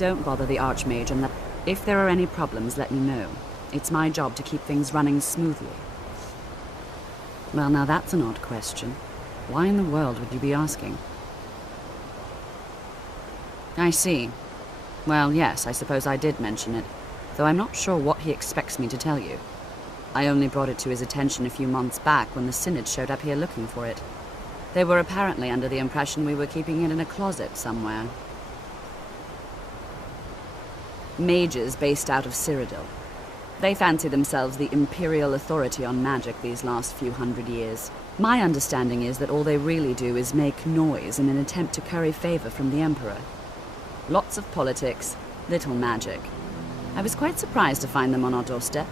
Don't bother the Archmage, and if there are any problems, let me know. It's my job to keep things running smoothly. Well, now that's an odd question. Why in the world would you be asking? I see. Well, yes, I suppose I did mention it, though I'm not sure what he expects me to tell you. I only brought it to his attention a few months back when the Synod showed up here looking for it. They were apparently under the impression we were keeping it in a closet somewhere. Mages based out of Cyrodiil. They fancy themselves the imperial authority on magic these last few hundred years. My understanding is that all they really do is make noise in an attempt to curry favor from the Emperor. Lots of politics, little magic. I was quite surprised to find them on our doorstep.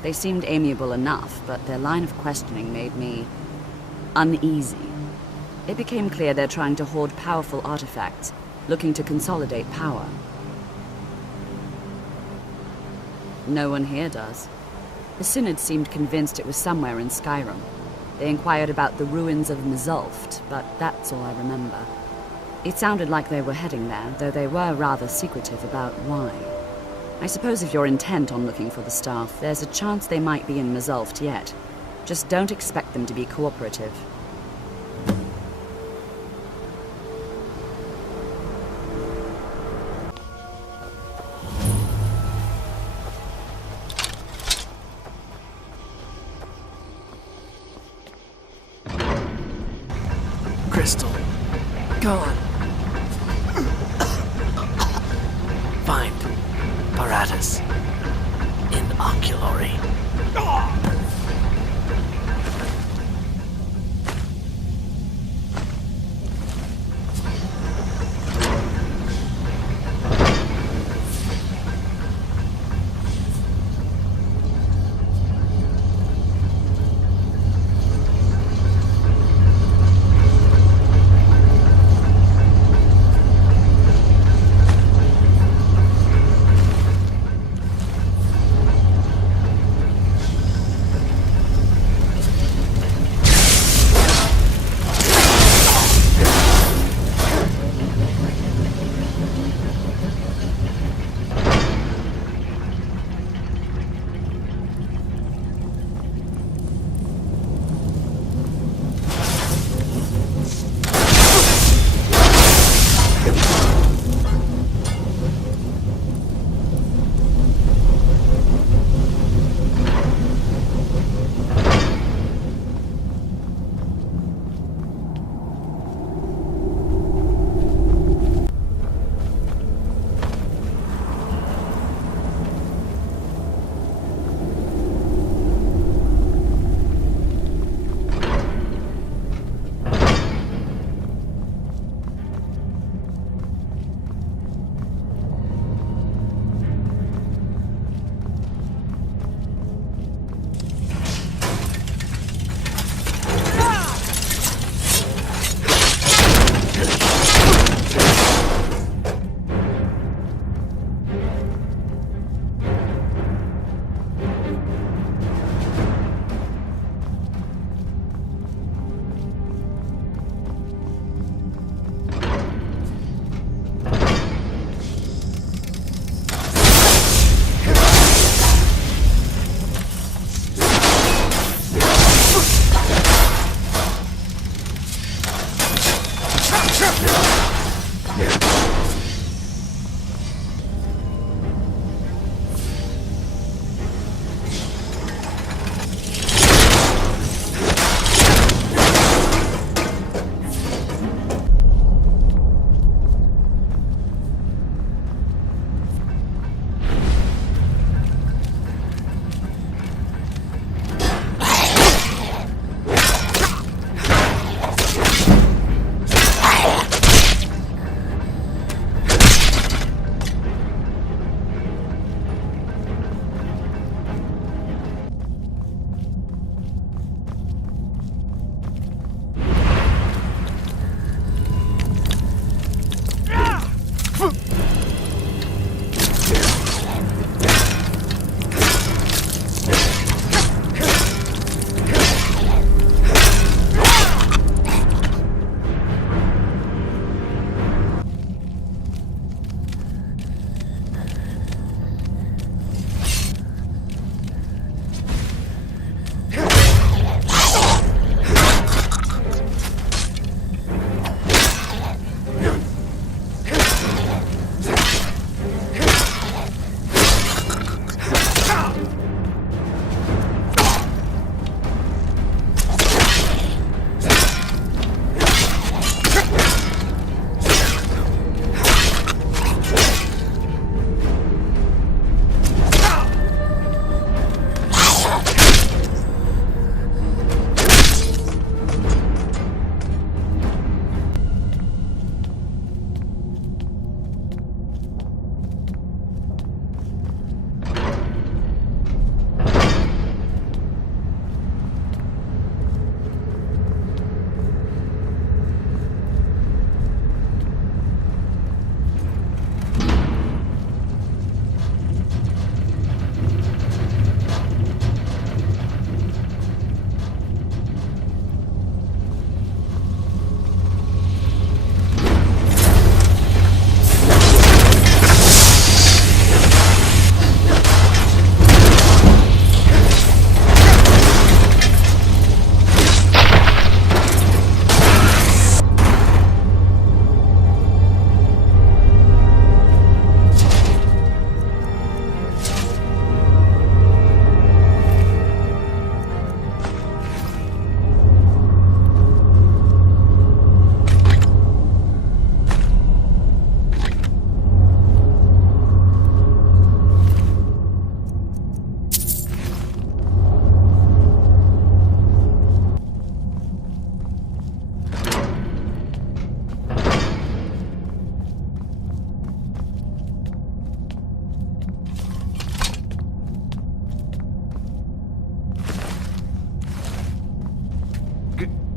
They seemed amiable enough, but their line of questioning made me uneasy. It became clear they're trying to hoard powerful artifacts, looking to consolidate power. No one here does. The Synod seemed convinced it was somewhere in Skyrim. They inquired about the ruins of Mzulft, but that's all I remember. It sounded like they were heading there, though they were rather secretive about why. I suppose if you're intent on looking for the staff, there's a chance they might be in Mzulft yet. Just don't expect them to be cooperative. Crystal. Gone. Find Paratus in Oculory.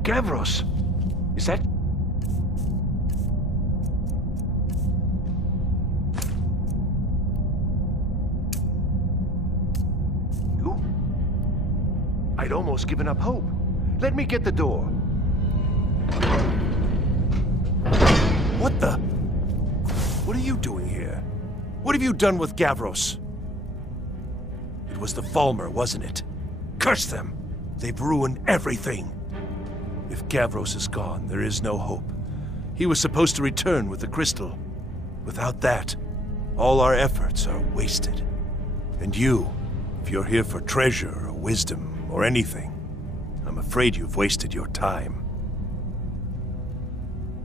Gavros! Is that... you? I'd almost given up hope. Let me get the door. What the? What are you doing here? What have you done with Gavros? It was the Falmer, wasn't it? Curse them! They've ruined everything. If Gavros is gone, there is no hope. He was supposed to return with the crystal. Without that, all our efforts are wasted. And you, if you're here for treasure or wisdom or anything, I'm afraid you've wasted your time.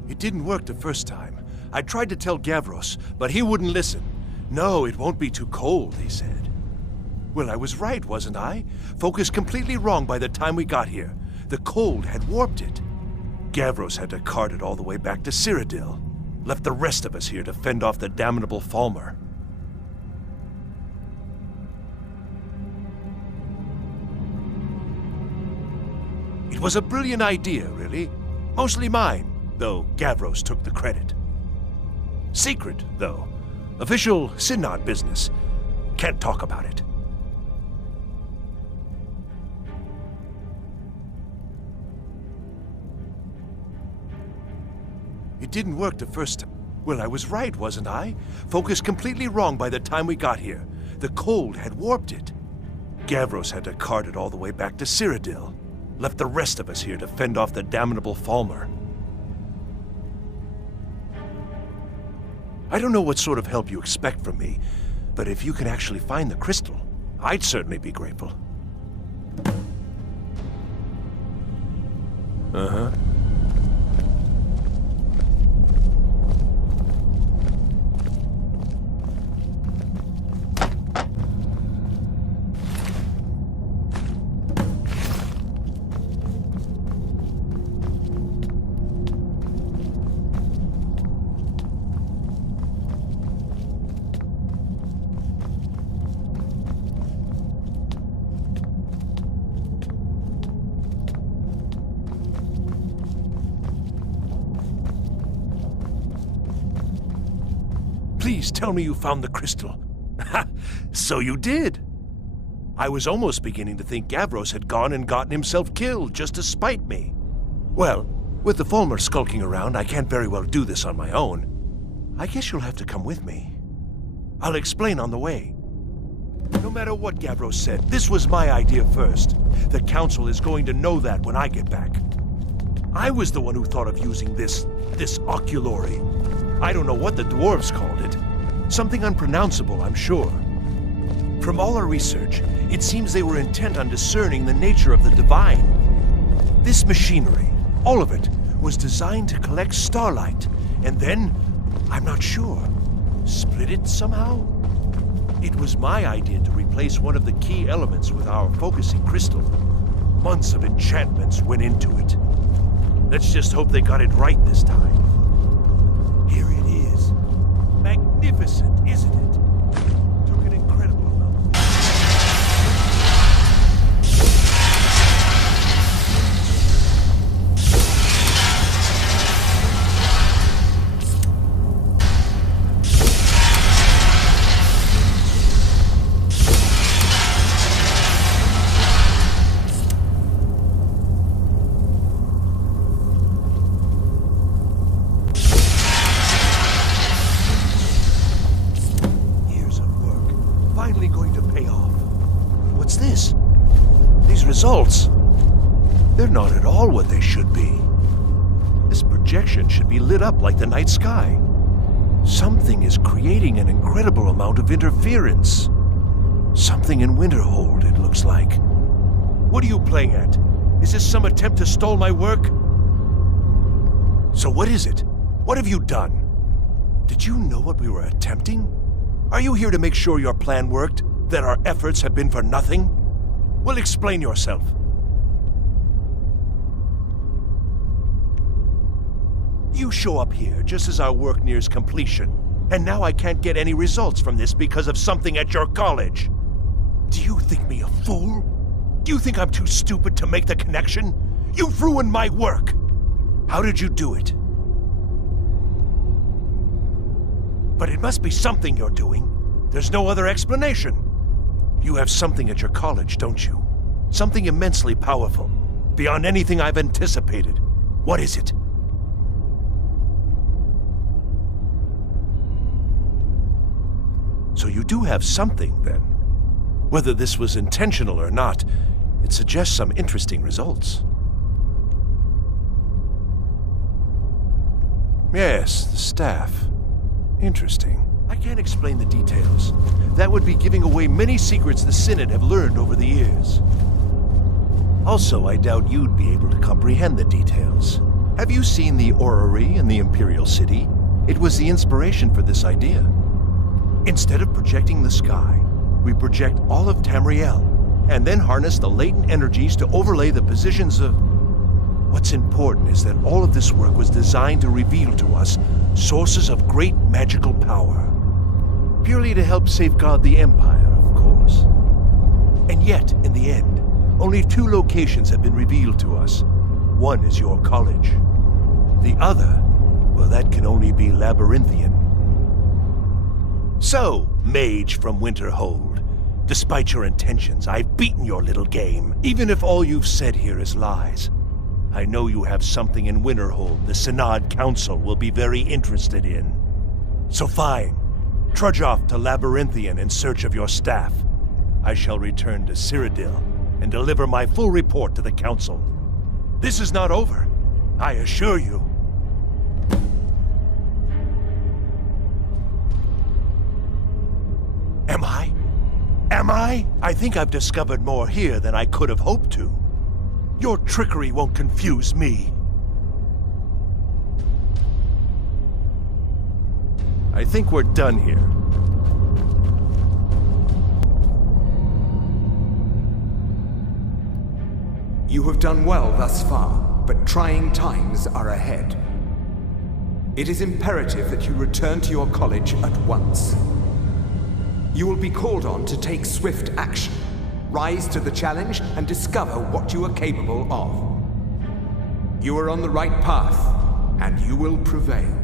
It didn't work the first time. I tried to tell Gavros, but he wouldn't listen. No, it won't be too cold, he said. Well, I was right, wasn't I? Focused completely wrong by the time we got here. The cold had warped it. Gavros had to cart it all the way back to Cyrodiil. Left the rest of us here to fend off the damnable Falmer. It was a brilliant idea, really. Mostly mine, though Gavros took the credit. Secret, though. Official Synod business. Can't talk about it. It didn't work the first time. Well, I was right, wasn't I? Focused completely wrong by the time we got here. The cold had warped it. Gavros had to cart it all the way back to Cyrodiil. Left the rest of us here to fend off the damnable Falmer. I don't know what sort of help you expect from me, but if you can actually find the crystal, I'd certainly be grateful. Uh-huh. Please tell me you found the crystal. Ha! So you did! I was almost beginning to think Gavros had gone and gotten himself killed just to spite me. Well, with the Falmer skulking around, I can't very well do this on my own. I guess you'll have to come with me. I'll explain on the way. No matter what Gavros said, this was my idea first. The Council is going to know that when I get back. I was the one who thought of using this oculory. I don't know what the dwarves called it. Something unpronounceable, I'm sure. From all our research, it seems they were intent on discerning the nature of the divine. This machinery, all of it, was designed to collect starlight, and then, I'm not sure, split it somehow? It was my idea to replace one of the key elements with our focusing crystal. Months of enchantments went into it. Let's just hope they got it right this time. Here it is. Magnificent, isn't it? Took an incredible amount. Results. They're not at all what they should be. This projection should be lit up like the night sky. Something is creating an incredible amount of interference. Something in Winterhold, it looks like. What are you playing at? Is this some attempt to stall my work? So what is it? What have you done? Did you know what we were attempting? Are you here to make sure your plan worked? That our efforts have been for nothing? Well, explain yourself. You show up here just as our work nears completion, and now I can't get any results from this because of something at your college. Do you think me a fool? Do you think I'm too stupid to make the connection? You've ruined my work! How did you do it? But it must be something you're doing. There's no other explanation. You have something at your college, don't you? Something immensely powerful, beyond anything I've anticipated. What is it? So you do have something, then. Whether this was intentional or not, it suggests some interesting results. Yes, the staff. Interesting. I can't explain the details. That would be giving away many secrets the Synod have learned over the years. Also, I doubt you'd be able to comprehend the details. Have you seen the orrery in the Imperial City? It was the inspiration for this idea. Instead of projecting the sky, we project all of Tamriel, and then harness the latent energies to overlay the positions of... What's important is that all of this work was designed to reveal to us sources of great magical power. Purely to help safeguard the Empire, of course. And yet, in the end, only 2 locations have been revealed to us. One is your college. The other, well, that can only be Labyrinthian. So, mage from Winterhold, despite your intentions, I've beaten your little game, even if all you've said here is lies. I know you have something in Winterhold the Synod Council will be very interested in. So fine, trudge off to Labyrinthian in search of your staff. I shall return to Cyrodiil and deliver my full report to the Council. This is not over, I assure you. Am I? I think I've discovered more here than I could have hoped to. Your trickery won't confuse me. I think we're done here. You have done well thus far, but trying times are ahead. It is imperative that you return to your college at once. You will be called on to take swift action, rise to the challenge, and discover what you are capable of. You are on the right path, and you will prevail.